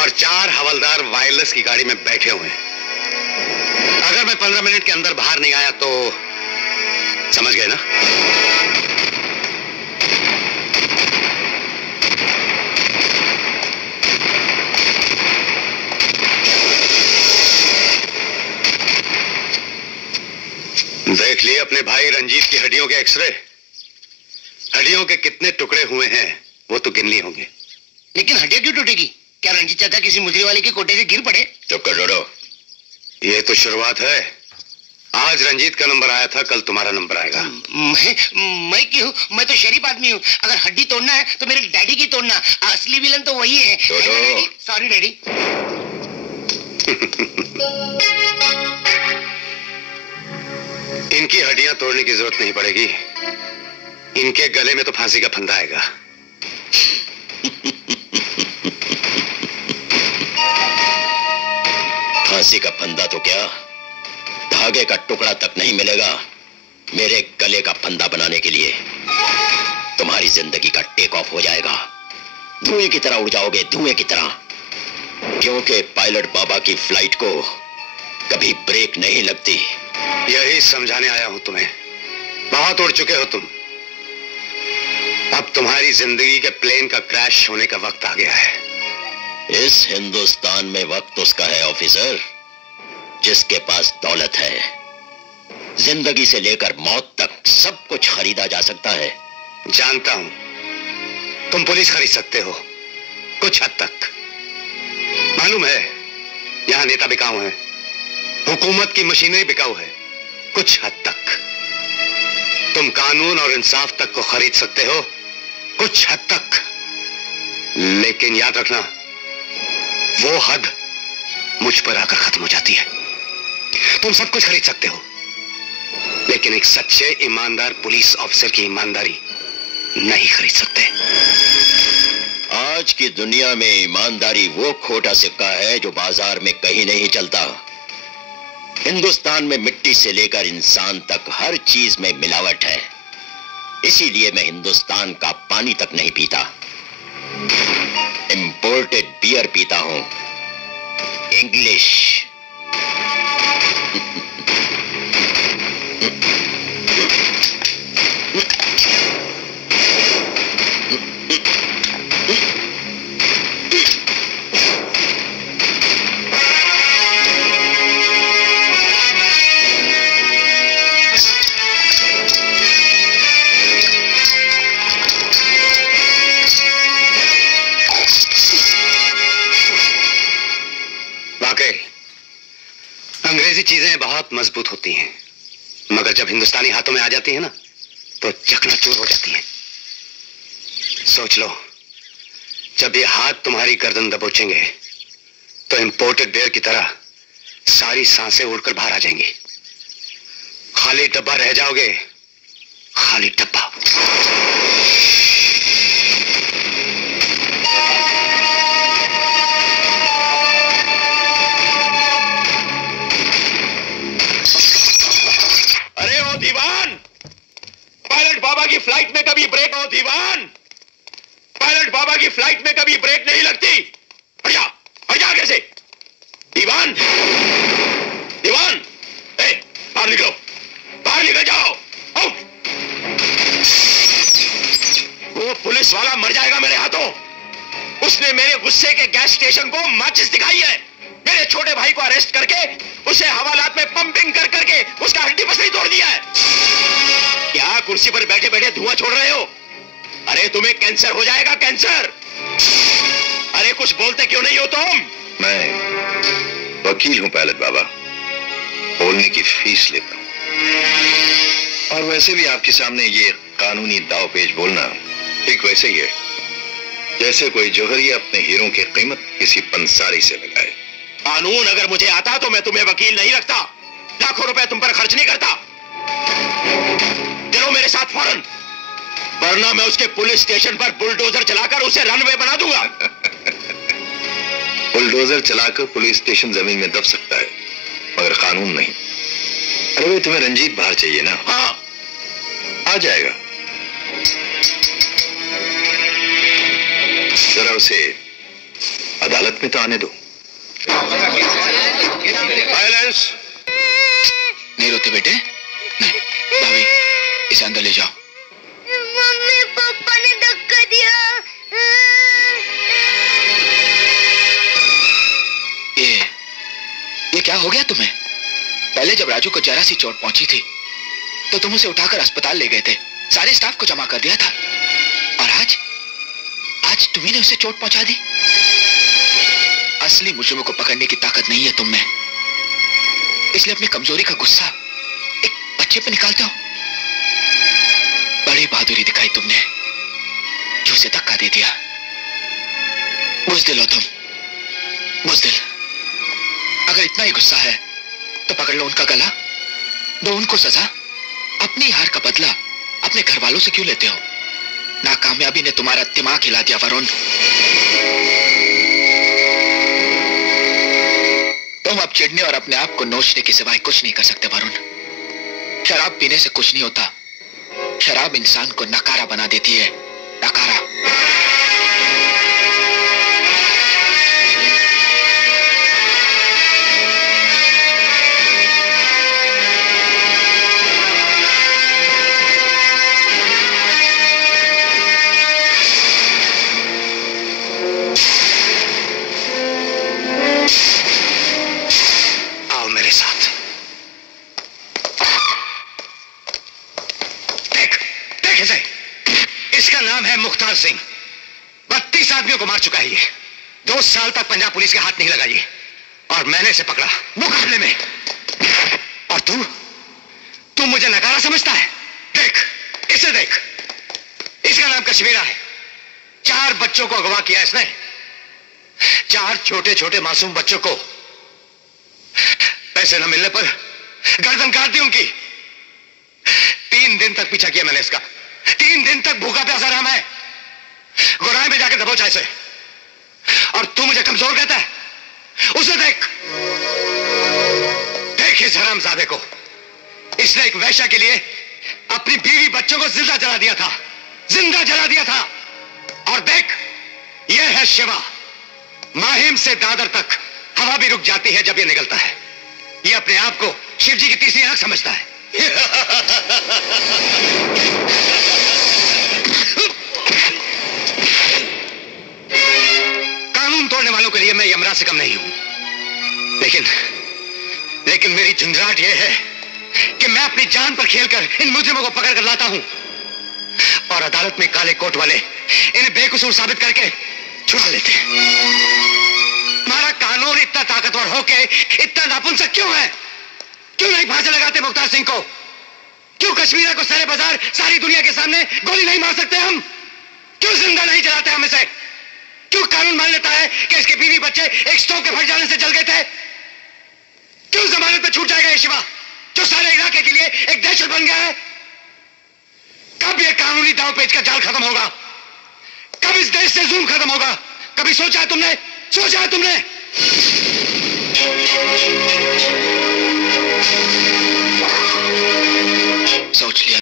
और 4 हवलदार वायरलेस की गाड़ी में बैठे हुए हैं। अगर मैं 15 मिनट के अंदर बाहर नहीं आया तो समझ गए ना? देख लिए अपने भाई रंजीत की हड्डियों के एक्सरे। हड्डियों के कितने टुकड़े हुए हैं वो तो गिन लिए होंगे। लेकिन हड्डियां क्यों टूटेगी? क्या रंजीत चाचा किसी मुजरी वाले के कोटे से गिर पड़े? चुप कर डोडो, ये तो शुरुआत है। आज रंजीत का नंबर आया था, कल तुम्हारा नंबर आएगा। मैं क्यों? मैं तो शरीफ आदमी हूँ। अगर हड्डी तोड़ना है तो मेरे डैडी की तोड़ना। असली विलन तो वही है। Sorry daddy. इनकी हड्डियां तोड़ने की जरूरत नहीं पड़ेगी। इनके गले में तो फांसी का फंदा आएगा। फांसी का फंदा तो क्या, धागे का टुकड़ा तक नहीं मिलेगा मेरे गले का फंदा बनाने के लिए। तुम्हारी जिंदगी का टेक ऑफ हो जाएगा। धुएं की तरह उड़ जाओगे, धुएं की तरह। क्योंकि पायलट बाबा की फ्लाइट को कभी ब्रेक नहीं लगती। यही समझाने आया हूं तुम्हें। बहुत उड़ चुके हो तुम। अब तुम्हारी जिंदगी के प्लेन का क्रैश होने का वक्त आ गया है। इस हिंदुस्तान में वक्त उसका है ऑफिसर जिसके पास दौलत है। जिंदगी से लेकर मौत तक सब कुछ खरीदा जा सकता है। जानता हूं तुम पुलिस खरीद सकते हो कुछ हद तक। मालूम है यहां नेता बिकाऊ हैं, हुकूमत की मशीनरी बिकाऊ है कुछ हद तक। तुम कानून और इंसाफ तक को खरीद सकते हो कुछ हद तक। लेकिन याद रखना वो हद मुझ पर आकर खत्म हो जाती है। तुम सब कुछ खरीद सकते हो लेकिन एक सच्चे ईमानदार पुलिस ऑफिसर की ईमानदारी नहीं खरीद सकते। आज की दुनिया में ईमानदारी वो खोटा सिक्का है जो बाजार में कहीं नहीं चलता। हिंदुस्तान में मिट्टी से लेकर इंसान तक हर चीज में मिलावट है। इसीलिए मैं हिंदुस्तान का पानी तक नहीं पीता, इंपोर्टेड बियर पीता हूं, इंग्लिश। अंग्रेजी चीजें बहुत मजबूत होती हैं मगर जब हिंदुस्तानी हाथों में आ जाती है ना तो चकनाचूर हो जाती हैं। सोच लो जब ये हाथ तुम्हारी गर्दन दबोचेंगे तो इंपोर्टेड बेयर की तरह सारी सांसें उड़कर बाहर आ जाएंगी। खाली डब्बा रह जाओगे, खाली डब्बा। दीवान, पायलट बाबा की फ्लाइट में कभी ब्रेक हो दीवान। पायलट बाबा की फ्लाइट में कभी ब्रेक नहीं लगती। हट जा आगे से। दीवान, दीवान, बाहर निकलो, बाहर निकल जाओ। आउट। वो पुलिस वाला मर जाएगा मेरे हाथों। उसने मेरे गुस्से के गैस स्टेशन को माचिस दिखाई है। मेरे छोटे भाई को अरेस्ट करके उसे हवालात में पंपिंग कर करके उसका हड्डी पसली तोड़ दिया है। क्या कुर्सी पर बैठे बैठे धुआं छोड़ रहे हो? अरे तुम्हें कैंसर हो जाएगा, कैंसर। अरे कुछ बोलते क्यों नहीं हो तुम? मैं वकील हूं पायलट बाबा, बोलने की फीस लेता हूं। और वैसे भी आपके सामने ये कानूनी दाव पेच बोलना ठीक वैसे ही है जैसे कोई जौहरिया अपने हीरों की कीमत किसी पंसारी से लगाए। कानून अगर मुझे आता तो मैं तुम्हें वकील नहीं रखता, लाखों रुपए तुम पर खर्च नहीं करता। चलो मेरे साथ फौरन, वरना मैं उसके पुलिस स्टेशन पर बुलडोजर चलाकर उसे रनवे बना दूंगा। बुलडोजर चलाकर पुलिस स्टेशन जमीन में दब सकता है मगर कानून नहीं। अरे भाई तुम्हें रंजीत बाहर चाहिए ना? हाँ, आ जाएगा। जरा उसे अदालत में तो आने दो। साइलेंस। नहीं रोते बेटे, नहीं। भाभी, इसे अंदर ले जाओ। मम्मी पापा ने धक्का दिया। ये क्या हो गया तुम्हें? पहले जब राजू को जरा सी चोट पहुंची थी तो तुम उसे उठाकर अस्पताल ले गए थे, सारे स्टाफ को जमा कर दिया था, और आज तुम्ही ने उसे चोट पहुंचा दी। असली मुजरिमों को पकड़ने की ताकत नहीं है तुम में, इसलिए अपनी कमजोरी का गुस्सा एक बच्चे पे निकालते हो। बड़ी बहादुरी दिखाई तुमने जो उसे धक्का दे दिया। बुज़दिल हो तुम, बुज़दिल। अगर इतना ही गुस्सा है तो पकड़ लो उनका गला, दो उनको सजा। अपनी हार का बदला अपने घर वालों से क्यों लेते हो? नाकामयाबी ने तुम्हारा दिमाग हिला दिया वरुण। तुम अब चिढ़ने और अपने आप को नोचने के सिवाय कुछ नहीं कर सकते वरुण। शराब पीने से कुछ नहीं होता, शराब इंसान को नकारा बना देती है, नकारा। मुख्तार सिंह 32 आदमियों को मार चुका है। ये 2 साल तक पंजाब पुलिस के हाथ नहीं लगाई और मैंने इसे पकड़ा मुकाबले में। और तू मुझे नकारा समझता है? देख, इसे देख, इसका नाम कश्मीरा है। 4 बच्चों को अगवा किया इसने, 4 छोटे छोटे मासूम बच्चों को। पैसे न मिलने पर गर्दन काट दी उनकी। 3 दिन तक पीछा किया मैंने इसका, 3 दिन तक भूखा प्यासा रहा मैं, गुराई में जाकर दबोचा इसे। और तू मुझे कमजोर कहता है? उसे देख, देख इस हरामजादे को। इसने एक वैश्या के लिए अपनी बीवी बच्चों को जिंदा जला दिया था, जिंदा जला दिया था। और देख, यह है शिवा। माहिम से दादर तक हवा भी रुक जाती है जब यह निकलता है। यह अपने आप को शिव जी की तीसरी आंख समझता है। कानून तोड़ने वालों के लिए मैं यमराज से कम नहीं हूं, लेकिन मेरी झंझाट यह है कि मैं अपनी जान पर खेलकर इन मुजरिमों को पकड़ कर लाता हूं और अदालत में काले कोट वाले इन्हें बेकसूर साबित करके छुड़ा लेते हैं। हमारा कानून इतना ताकतवर होके इतना नापुंसक क्यों है? क्यों नहीं फांसी लगाते मुख्तार सिंह को? क्यों कश्मीरा को सारे बाजार सारी दुनिया के सामने गोली नहीं मार सकते हम? क्यों जिंदा नहीं जलाते हम इसे? क्यों कानून मान लेता है कि इसके बीवी बच्चे एक स्टोव के फट जाने से जल गए थे? क्यों जमानत पे छूट जाएगा ये शिवा जो सारे इलाके के लिए एक दहशत बन गया है? कब ये कानूनी दांव पेच का जाल खत्म होगा? कब इस देश से जुल्म खत्म होगा? कभी सोचा है तुमने? सोचा है तुमने? सोच लिया।